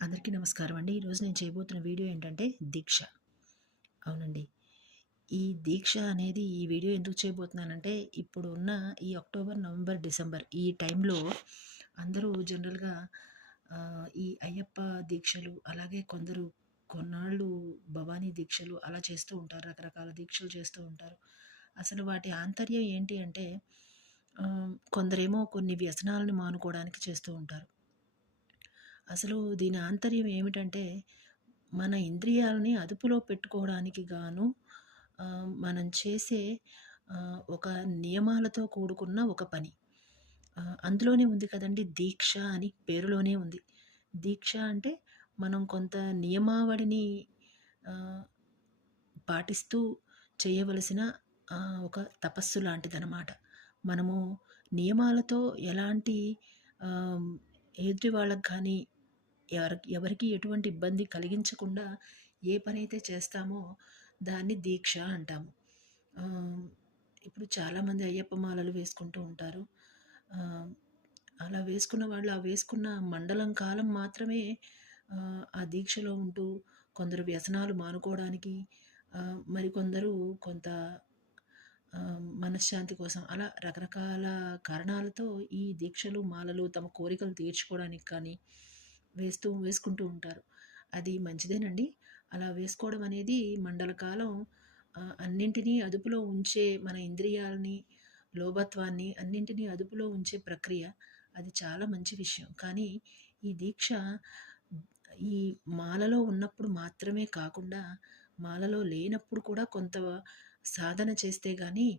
అందరికీ నమస్కారం అండి. ఈరోజు నేను చేయబోతున్న వీడియో ఏంటంటే దీక్ష. అవునండి. ఈ దీక్ష అనేది ఈ వీడియో ఎందుకు చేయబోతున్నానంటే, ఇప్పుడు ఉన్న ఈ అక్టోబర్, నవంబర్, డిసెంబర్ ఈ టైంలో అందరూ జనరల్‌గా ఈ అయ్యప్ప దీక్షలు, అలాగే కొందరు కొన్నాళ్ళు భవానీ దీక్షలు అలా చేస్తూ ఉంటారు. రకరకాల దీక్షలు చేస్తూ ఉంటారు. అసలు వాటి ఆంతర్యం ఏంటి అంటే, కొందరేమో కొన్ని వ్యసనాలను మానుకోవడానికి చేస్తూ ఉంటారు. అసలు దీని ఆంతర్యం ఏమిటంటే, మన ఇంద్రియాలని అదుపులో పెట్టుకోవడానికి గాను మనం చేసే ఒక నియమాలతో కూడుకున్న ఒక పని. అందులోనే ఉంది కదండీ దీక్ష అని పేరులోనే ఉంది. దీక్ష అంటే మనం కొంత నియమావళిని ఆహ్, పాటిస్తూ చేయవలసిన ఒక తపస్సు లాంటిదనమాట. మనము నియమాలతో ఎలాంటి ఆహ్, ఎదుటి వాళ్ళకి కానీ ఎవరికీ ఎటువంటి ఇబ్బంది కలిగించకుండా ఏ పనైతే చేస్తామో దాన్ని దీక్ష అంటాము. ఆహ్, ఇప్పుడు చాలామంది అయ్యప్ప మాలలు వేసుకుంటూ ఉంటారు. ఆహ్, అలా వేసుకున్న వాళ్ళు ఆ వేసుకున్న మండలం కాలం మాత్రమే ఆ దీక్షలో ఉంటూ కొందరు వ్యసనాలు మానుకోవడానికి, మరికొందరు కొంత మనశ్శాంతి కోసం అలా రకరకాల కారణాలతో ఈ దీక్షలు, మాలలు తమ కోరికలు తీర్చుకోవడానికి కానీ వేసుకుంటూ ఉంటారు. అది మంచిదేనండి. అలా వేసుకోవడం అనేది మండల కాలం అన్నింటినీ అదుపులో ఉంచే మన ఇంద్రియాలని, లోభత్వాన్ని అన్నింటినీ అదుపులో ఉంచే ప్రక్రియ. అది చాలా మంచి విషయం. కానీ ఈ దీక్ష ఈ మాలలో ఉన్నప్పుడు మాత్రమే కాకుండా, మాలలో లేనప్పుడు కూడా కొంత సాధన చేస్తే గాని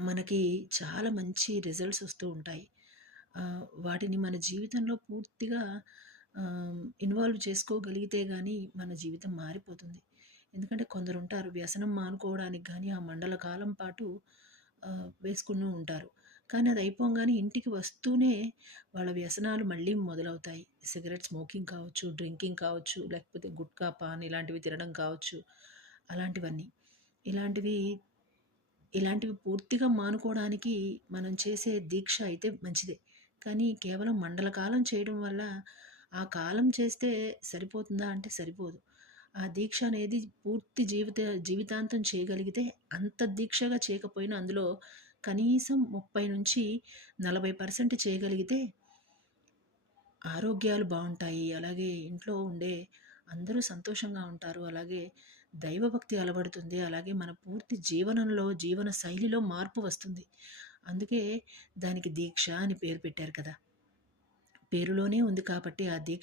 మనకి చాలా మంచి రిజల్ట్స్ వస్తూ ఉంటాయి. వాటిని మన జీవితంలో పూర్తిగా ఇన్వాల్వ్ చేసుకోగలిగితే గాని మన జీవితం మారిపోతుంది. ఎందుకంటే కొందరుంటారు వ్యసనం మానుకోవడానికి గాని ఆ మండల కాలం పాటు వేసుకుని ఉంటారు. కానీ అది అయిపోంగానే ఇంటికి వస్తూనే వాళ్ళ వ్యసనాలు మళ్ళీ మొదలవుతాయి. సిగరెట్ స్మోకింగ్ కావచ్చు, డ్రింకింగ్ కావచ్చు, లేకపోతే గుట్కా, పాన్ ఇలాంటివి తినడం కావచ్చు, అలాంటివన్నీ. ఇలాంటివి ఇలాంటివి పూర్తిగా మానుకోవడానికి మనం చేసే దీక్ష అయితే మంచిదే. కానీ కేవలం మండల కాలం చేయడం వల్ల, ఆ కాలం చేస్తే సరిపోతుందా అంటే సరిపోదు. ఆ దీక్ష అనేది పూర్తి జీవితాంతం చేయగలిగితే అంత దీక్షగా చేయకపోయినా అందులో కనీసం 30-40% చేయగలిగితే ఆరోగ్యాలు బావుంటాయి. అలాగే ఇంట్లో ఉండే అందరూ సంతోషంగా ఉంటారు. అలాగే దైవభక్తి అలవడుతుంది. అలాగే మన పూర్తి జీవనంలో, జీవన శైలిలో మార్పు వస్తుంది. అందుకే దానికి దీక్ష అని పేరు పెట్టారు కదా! పేరులోనే ఉంది కాబట్టి ఆ దీక్ష